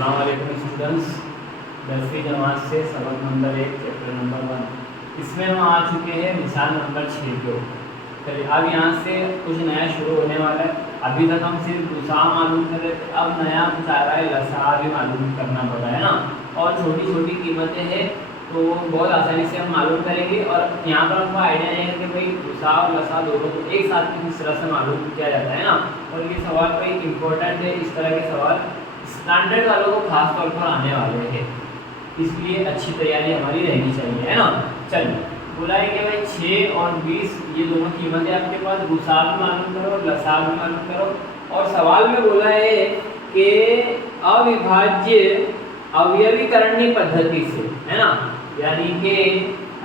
अस्सलाम वालेकुम स्टूडेंट्स। 10वीं जमात से सबक नंबर 1 चैप्टर नंबर 1 इसमें हम आ चुके हैं मिसाल नंबर 6 के ऊपर। चलिए अब यहाँ से कुछ नया शुरू होने वाला है। अभी तक हम सिर्फ गुसा मालूम कर रहे थे, अब नया कुछ आ रहा है, लसा भी मालूम करना पड़ रहा है ना। और छोटी छोटी कीमतें हैं तो बहुत आसानी से हम मालूम करेंगे। और यहाँ पर हमको आइडिया नहीं है कि भाई गुसा और लसा दोनों को एक साथ किस तरह से मालूम किया जाता है ना। और ये सवाल भाई इम्पोर्टेंट है, इस तरह के सवाल स्टैंडर्ड वालों को खास तौर पर आने वाले हैं, इसलिए अच्छी तैयारी हमारी रहनी चाहिए, है ना। चलिए बोला है कि भाई 6 और 20 ये दोनों कीमतें आपके पास, गुसा भी मालूम करो और लसा भी मालूम करो। और सवाल में बोला है कि अविभाज्य अवयवीकरणीय पद्धति से, है ना, यानी कि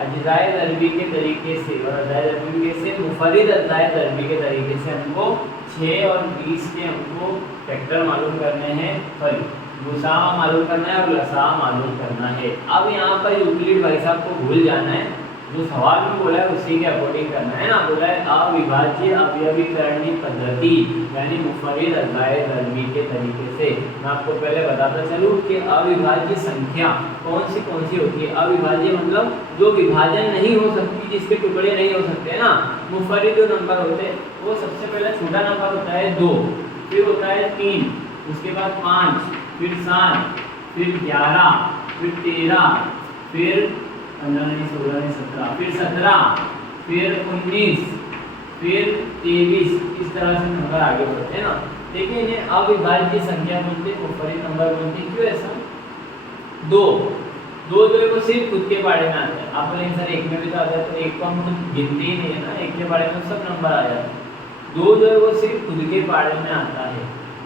अज्जाए दरबी के तरीके से और अज्जाए दरबी से मुफरिद अज्जाए दरबी के तरीके से हमको 6 और 20 के हमको फैक्टर मालूम करने हैं, सॉरी गुसा मालूम करना है और लसा मालूम करना है। अब यहाँ पर यूक्लिड भाई साहब को भूल जाना है, जो सवाल में बोला है उसी के अकॉर्डिंग करना है ना। बोला है अविभाज्य अवयवीकरणीय पद्धति यानी मुफरिद अज्जाए दरबी के तरीके से। मैं आपको पहले बताता चलूँ कि अविभाज्य संख्या कौन सी होती है। अविभाज्य मतलब जो विभाजन नहीं हो सकती, जिसके टुकड़े नहीं हो सकते ना। मुफरिद जो नंबर होते हैं वो सबसे पहले छोटा नंबर होता है 2, फिर होता है 3, उसके बाद 5, फिर 7, फिर 11, फिर 13, फिर 15 नहीं 16 नहीं 17, फिर 17, फिर 19, फिर 23, इस तरह से नंबर आगे बढ़ते हैं ना। देखिए इन्हें अविभाज्य संख्या बोलते हैं, मुफरिद नंबर बोलते हैं। क्यों ऐसा? दो जो है वो सिर्फ खुद के बारे में आता है। आप बोलेंगे सर एक में भी तो आता है, तो एक को हम गिनते ही नहीं है ना, एक के बारे में सब नंबर आ जाते हैं। 2 जो है वो सिर्फ खुद के बारे में आता है।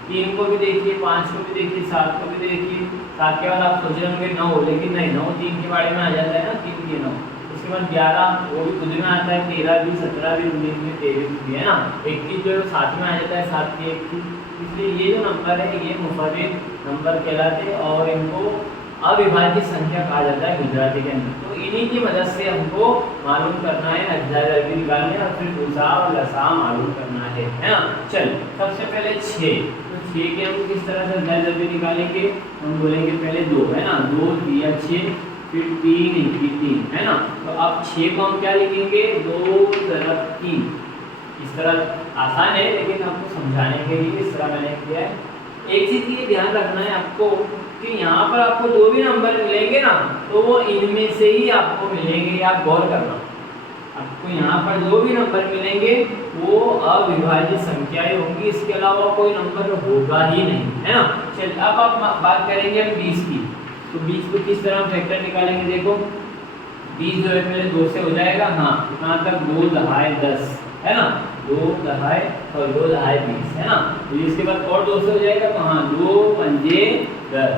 3 को भी देखिए, 5 को भी देखिए, 7 को भी देखिए। 7 के बाद आप सोच रहे होंगे 9, लेकिन नहीं, 9 3 के बारे में आ जाता है ना, 3 के 9। उसके बाद 11 वो भी खुद में आता है, 13 भी, 17 भी, 19 भी, 23 भी, है ना। 21 जो है वो साथ में आ जाता है, 7 के 21। इसलिए ये जो नंबर है ये मुफरिद नंबर कहलाते हैं और इनको अविभाज्य संख्या कहा जाता है गुजराती के अंदर। तो इन्हीं की मदद से हमको मालूम करना है, अज्जाए दरबी निकालने और फिर गुसा और लसा मालूम करना है ना। चल सबसे पहले 6, तो 6 के हम किस तरह से अज्जाए दरबी निकालेंगे? हम बोलेंगे पहले 2, है ना, 2 दिया 6, फिर 3 की 3, है ना। तो अब 6 को हम क्या लिखेंगे? 2 × 3। इस तरह आसान है, लेकिन आपको समझाने के लिए इस तरह मैंने किया है। एक चीज ये ध्यान रखना है आपको कि यहाँ पर आपको जो भी नंबर मिलेंगे ना, तो वो इनमें से ही आपको मिलेंगे। आप गौर करना, आपको यहाँ पर जो भी नंबर मिलेंगे वो अविभाज्य संख्याएं होंगी, इसके अलावा कोई नंबर होगा ही नहीं, है ना। चलिए अब आप बात करेंगे हम 20 की। तो 20 को किस तरह फैक्टर निकालेंगे? देखो 20 जो है पहले 2 से हो जाएगा, हाँ कहाँ तक? 2 दहाई 10, है ना। 2 दहाई 20, है ना। तो इसके बाद और 2 से हो जाएगा, तो हाँ 2 पंजे 10,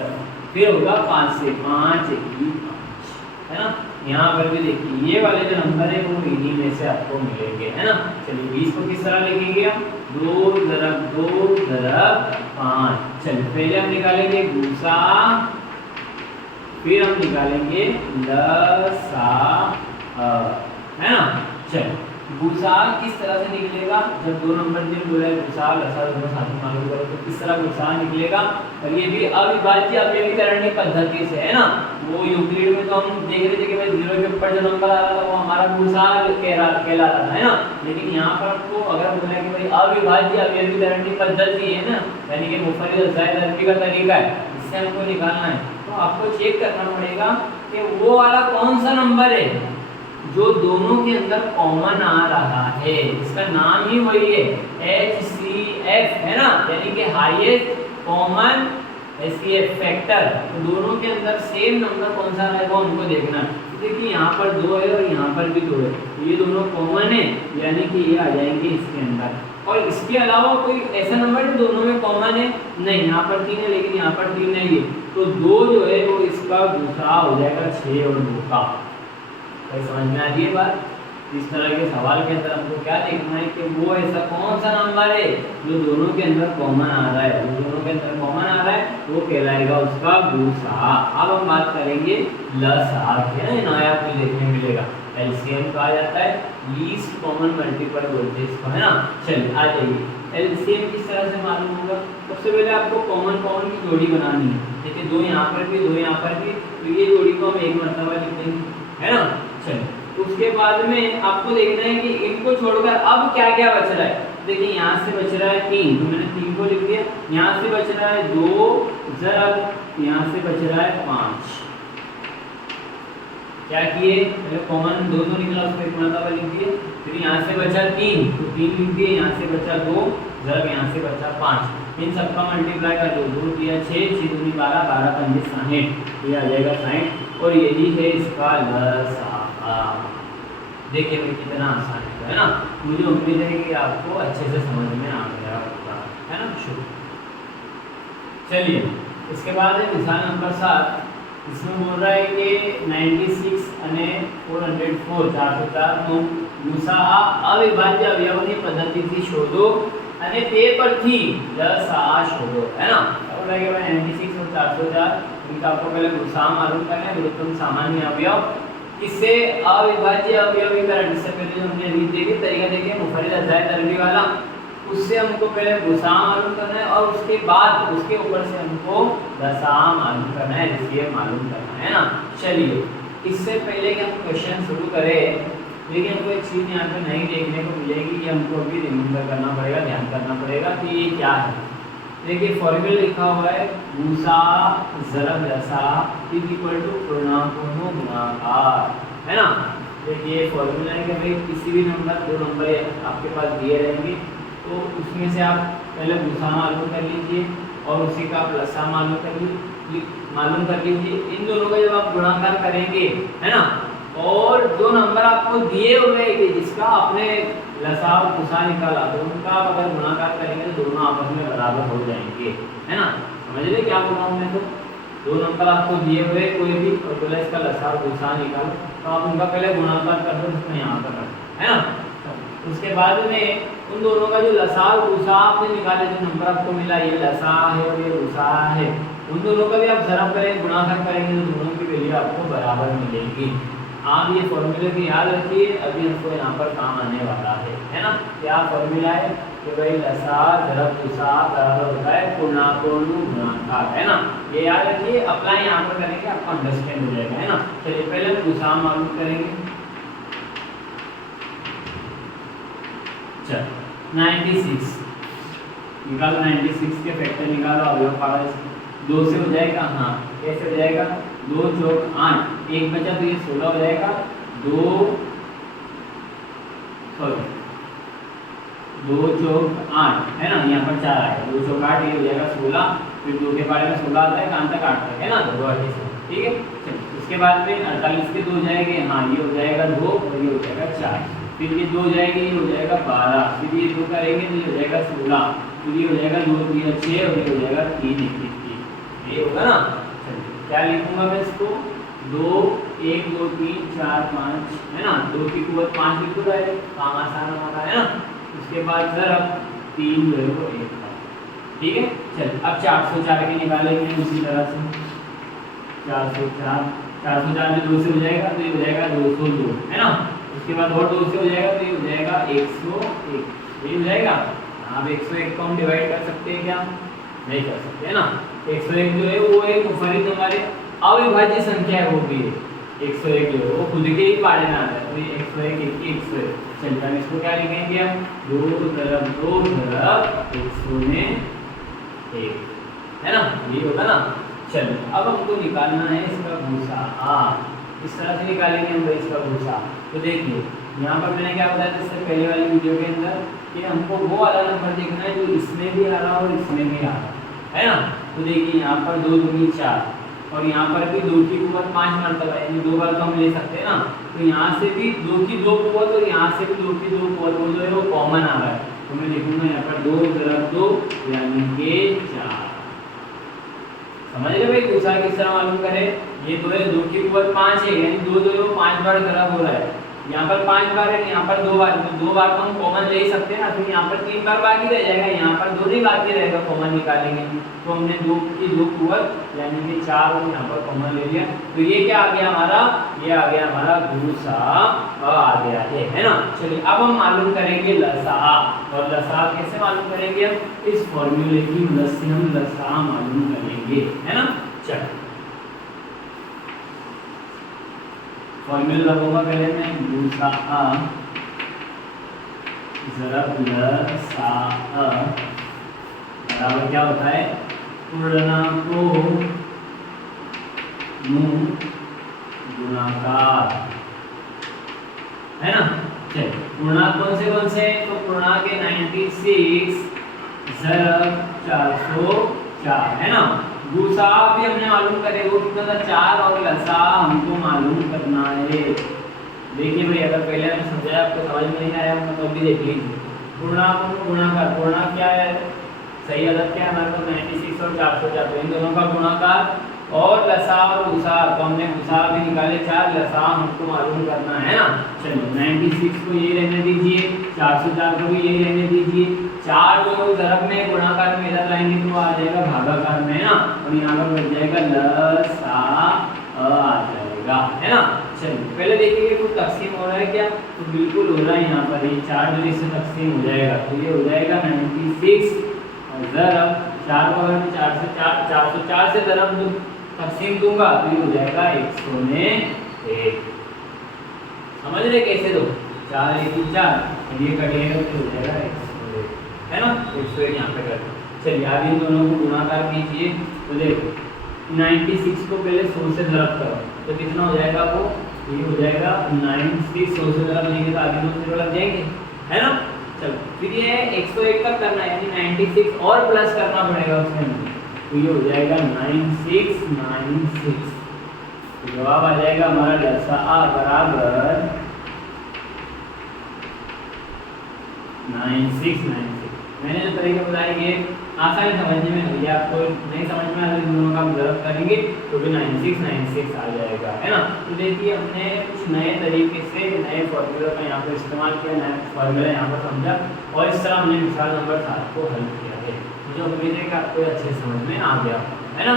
फिर होगा 5 से 5 1 5, है ना। यहाँ पर भी देखिए ये वाले जो नंबर है वो इन्हीं में से आपको मिलेंगे, है ना। चलिए 20 को किस तरह लिखेंगे हम? 2 × 2 × 5। चलिए पहले हम निकालेंगे गुसा, फिर हम निकालेंगे लसा, है ना। चलिए गुसा किस तरह से निकलेगा? जब 2 नंबर जो बोला है गुसा लसा दोनों साथ में मालूम करो तो किस तरह गुसा निकलेगा। और ये भी अविभाज्य अवयवीकरणीय पद्धति से, है ना। वो यूक्लिड में तो हम देख रहे थे कि भाई 0 के ऊपर जो नंबर आ रहा था वो हमारा गुसा कहला रहा था, है ना। लेकिन यहाँ पर आपको अगर बोला है कि भाई अविभाज्य अवयवीकरणीय पद्धति है ना, यानी कि मुफरिद अज्जाए दरबी का तरीका है, इससे हमको निकालना है, तो आपको चेक करना पड़ेगा कि वो वाला कौन सा नंबर है जो दोनों के अंदर कॉमन आ रहा है। इसका नाम ही वही है, HCF, है ना, यानी कि हाईएस्ट कॉमन HCF फैक्टर। तो दोनों के अंदर सेम नंबर कौन सा आ रहा है वो हमको देखना है। देखिए यहाँ पर 2 है और यहाँ पर भी 2 है, तो ये दोनों कॉमन है, यानी कि ये आ जाएंगे इसके अंदर। और इसके अलावा कोई ऐसा नंबर जो दोनों में कॉमन है नहीं, यहाँ पर 3 है लेकिन यहाँ पर 3 नहीं है, तो 2 जो है वो इसका गुसा हो जाएगा 6 और 2 का। समझ में आ रही है बात? इस तरह के सवाल के अंदर हमको क्या देखना है कि वो ऐसा कौन सा नंबर है जो दोनों के अंदर कॉमन आ रहा है। जो दोनों के अंदर कॉमन आ रहा है वो कहलाएगा उसका गुसा। अब हम बात करेंगे लसा की, है ना, नया कुछ देखने मिलेगा। एलसीएम कहा जाता है, लीस्ट कॉमन मल्टीपल बोलते हैं इसको, है ना। चलिए आ जाइए, एलसीएम किस तरह से मालूम होगा? तो सबसे पहले आपको कॉमन की जोड़ी बनानी है। देखिए 2 यहाँ पर भी 2 यहाँ पर भी, तो ये जोड़ी को हम एक मर्तबा लिख देंगे, है ना। चलिए उसके बाद में आपको देखना है कि इनको छोड़कर अब क्या क्या बच रहा है। देखिए यहाँ से बच रहा है 3, तो मैंने 3 को लिख दिया। यहाँ से बच रहा है 2 ज़रब यहाँ से बच रहा है 5। क्या किए, पहले कॉमन 2 निकला, उसको एक मर्तबा लिख दिए। फिर यहाँ से बचा 3, तो 3 लिख दिए। यहाँ से बचा 2 ज़रब यहाँ से बचा 5। इन सबका मल्टीप्लाई कर दो, 2 दिया 6, 6 दूनी 12, 12 पंजे 60, ये आ जाएगा 60। और यही है इसका लसाअ। देखिए भाई कितना आसान है ना। मुझे उम्मीद है कि आपको अच्छे से समझ में आ गया होगा, है ना। शुरू। चलिए इसके बाद है मिसाल नंबर 7। इसमें बोल रहा है कि 96 અને 404 404 નું ગુસાઅ અવિભાજ્ય અવયવની પદ્ધતિથી શોધો અને તે પરથી લસાઅ શોધો, है ना। बोल रहा है कि भाई 96 और 404 इनका आपको पहले गुसाअ मालूम करना है, गुरुत्तम सामान्य अवयव। इससे अविभाज्य अवयवीकरण, इससे पहले जो हमने रीत देखी तरीका देखे मुफर्रिद अज़ायद अरबी वाला, उससे हमको पहले गुसाअ मालूम करना है और उसके बाद उसके ऊपर से हमको लसाअ मालूम करना है, रेशियो मालूम करना है ना। चलिए इससे पहले कि हम क्वेश्चन शुरू करें, लेकिन हमको एक चीज़ यहाँ पे नहीं देखने को मिलेगी, ये हमको अभी रिमेंबर करना पड़ेगा, ध्यान करना पड़ेगा कि ये क्या है। देखिए फॉर्मूला लिखा हुआ है गुसाअ ज़रब लसाअ इक्वल टू पूर्णांकों गुणाकार, है ना। देखिए फॉर्मूला है कि भाई किसी भी नंबर 2 नंबर आपके पास दिए रहेंगे, तो उसमें से आप पहले गुसाअ मालूम कर लीजिए और उसी का आप लसाअ मालूम कर लीजिए। इन दोनों का जब आप गुणाकार करेंगे, है ना, और जो नंबर आपको दिए हुए कि जिसका आपने लसाअ और गुसाअ निकाला, तो उनका आप अगर गुणाकार करेंगे तो दोनों आपस में बराबर हो जाएंगे, है ना। समझ रहे क्या बोल रहा हूँ मैं। तो 2 नंबर आपको दिए हुए कोई भी और बोला इसका लसाअ और गुसाअ निकालो, तो आप उनका पहले गुणाकार कर दो, जिसमें यहाँ पर है ना। उसके बाद में उन दोनों का जो लसाअ और गुसाअ आपने निकाले, जो नंबर आपको मिला ये लसाअ है और ये गुसाअ है, उन दोनों का भी आप ज़रब करेंगे, गुणाकार करेंगे, तो दोनों की वैल्यू आपको बराबर मिलेगी। आप ये फॉर्मूले की याद रखिए, अभी हमको यहाँ पर काम आने वाला है ना। क्या फॉर्मूला है कि भाई लसाअ ज़रब गुसाअ बराबर होता है पूर्णांकों गुणाकार, है ना। ये याद रखिए, अप्लाई यहाँ पर करेंगे आपको अंडरस्टैंड हो जाएगा, है ना। चलिए पहले हम गुसाअ मालूम करेंगे। 96 निकालो, 96 के फैक्टर निकालो, अवयव पारा 2 से हो जाएगा, हाँ कैसे हो जाएगा, 2 चौक 8, 1 बचा तो ये 16 हो जाएगा, 2 चौक 8, है ना। यहाँ पर 4 आएगा, 2 चौक 8, ये हो जाएगा 16, फिर 2 के बारे में 16 आता है, कहाँ तक 8 तक, है ना। 2 28, ठीक है। चलिए उसके बाद में 48 के 2 जाएंगे, हाँ ये हो जाएगा 2 और ये हो जाएगा 4, फिर ये 2 जाएंगे, ये हो जाएगा 12, फिर ये 2 करेंगे तो ये हो जाएगा 16, फिर ये हो जाएगा 2 3 6 और ये हो जाएगा 3 21, ये होगा ना। चलिए क्या लिखूंगा मैं इसको, 2 1 2 3 4 5, है ना। 2 की कुवत 5 लिख दो, काम आसान हमारा, है ना। उसके बाद ज़रब 3 जो है वो 1 था, ठीक है। चलिए अब 404 के निकालेंगे उसी तरह से। 404 में 2 से हो जाएगा तो ये हो जाएगा 202, है ना। उसके बाद और 2 से हो जाएगा तो ये हो जाएगा 101, ये हो जाएगा। आप 101 को हम डिवाइड कर सकते हैं क्या, नहीं कर सकते, है ना। 101 जो है वो एक मुफर्रिद हमारे अविभाज्य संख्या है, वो भी है 101 जो है वो खुद के ही पारे में आता है, तो ये 101 101। चलिए हम इसको क्या लिखेंगे, हम 2 ज़रब 2 ज़रब 101, है ना, ये होगा ना। चलिए अब हमको निकालना है इसका गुसाअ, इस तरह से निकालेंगे हम इसका गुसाअ। तो देखिए यहाँ पर मैंने क्या बताया था इससे पहले वाली वीडियो के अंदर कि हमको वो वाला नंबर देखना है जो इसमें भी आ रहा और इसमें भी आ रहा है ना। तो देखिए यहाँ पर 2 दूनी 4 और यहाँ पर भी 2 की कुवत 5 मरतबा है, यानी 2 बार तो हम ले सकते हैं ना। तो यहाँ से भी 2 की 2 कुवत और यहाँ से भी 2 की 2 कुवत, वो जो है वो कॉमन आ रहा है, तो मैं लिखूंगा यहाँ पर 2 ज़रब 2 यानी कि 4। समझ रहे भाई गुसाअ किस तरह मालूम करें। ये 2 है, 2 की कुवत 5 है, यानी 2 जो है वो 5 बार ज़रब हो रहा है, यहाँ पर 5 बार है, यहाँ पर 2 बार, तो 2 बार तो हम कॉमन ले ही सकते हैं ना, फिर यहाँ पर 3 बार बाकी रह जाएगा, यहाँ पर 2 नहीं बाकी रहेगा, कॉमन निकालेंगे तो हमने 2 की 2 पूरक यानी कि 4 और यहाँ पर कॉमन ले लिया, तो ये क्या आ गया हमारा, ये आ गया हमारा गुसा आ गया है ना। चलिए अब हम मालूम करेंगे लसा, और लसा कैसे मालूम करेंगे, हम इस फॉर्मूले की मदद से हम लसा मालूम करेंगे, है ना। चलिए फॉर्मूला लगूंगा पहले मैं, गुसा ज़रब लसा बराबर क्या होता है, पूर्णांकों गुणाकार, है ना। चलिए पूर्णांक कौन से, तो पूर्णांक 96 ज़रब 404, है ना। गुसा भी हमने मालूम करे, वो कितना था 4, और लसा हमको मालूम करना है। देखिए भाई अगर पहले हमने समझाया आपको समझ में नहीं आया तो भी देख लीजिए। पूर्णांक गुणाकार, पूर्णांक क्या है, सही अदद क्या है हमारे पास 96 और 404, तो इन दोनों का गुणाकार, और लसा और गुसा, तो हमने गुसा भी निकाले 4, लसा हमको मालूम करना है ना। चलिए 96 को ये रहने दीजिए, 404 को भी यही रहने दीजिए, 4 जो ज़रब में गुणाकार में इधर लाएंगे तो आ जाएगा भागाकार में, है ना, और यहाँ पर बच जाएगा लसा आ जाएगा, है ना। चलिए पहले देखिए कुछ तकसीम हो रहा है क्या, तो बिल्कुल हो रहा है, यहाँ पर ये 4 जो इससे तकसीम हो जाएगा, तो ये हो जाएगा 96 ज़रब 4 को अगर मैं 4 से 404 से ज़रब तकसीम दूंगा तो ये हो जाएगा 101। समझ रहे कैसे, दो 4 1 4, और ये कटिएगा तो हो जाएगा 101, है ना। 101 यहाँ पे कर, चलिए आप इन दोनों को गुणाकार कीजिए, तो देखो 96 को पहले 100 से ज़रब करो तो कितना हो जाएगा, वो ये हो जाएगा 96 100 से ज़रब लेंगे तो आगे 2 0 लग जाएंगे, है ना। चलो फिर ये 101 तक करना है, यानी 96 और प्लस करना पड़ेगा उसमें, तो ये हो जाएगा 9696, तो जवाब आ जाएगा हमारा लसा बराबर 9696। मैंने जो तरीका बताया ये आसान समझने में है, आपको नहीं समझ में आया दोनों का हम ज़रब करेंगे तो भी 9696 आ जाएगा, है ना। तो देखिए हमने कुछ नए तरीके से नए फॉर्मूला का यहाँ पर इस्तेमाल किया, नया फॉर्मूला यहाँ पर समझा, और इस तरह हमने मिसाल नंबर 7 को हल किया है। मुझे उम्मीद है कि आपको अच्छे समझ में आ गया, है ना।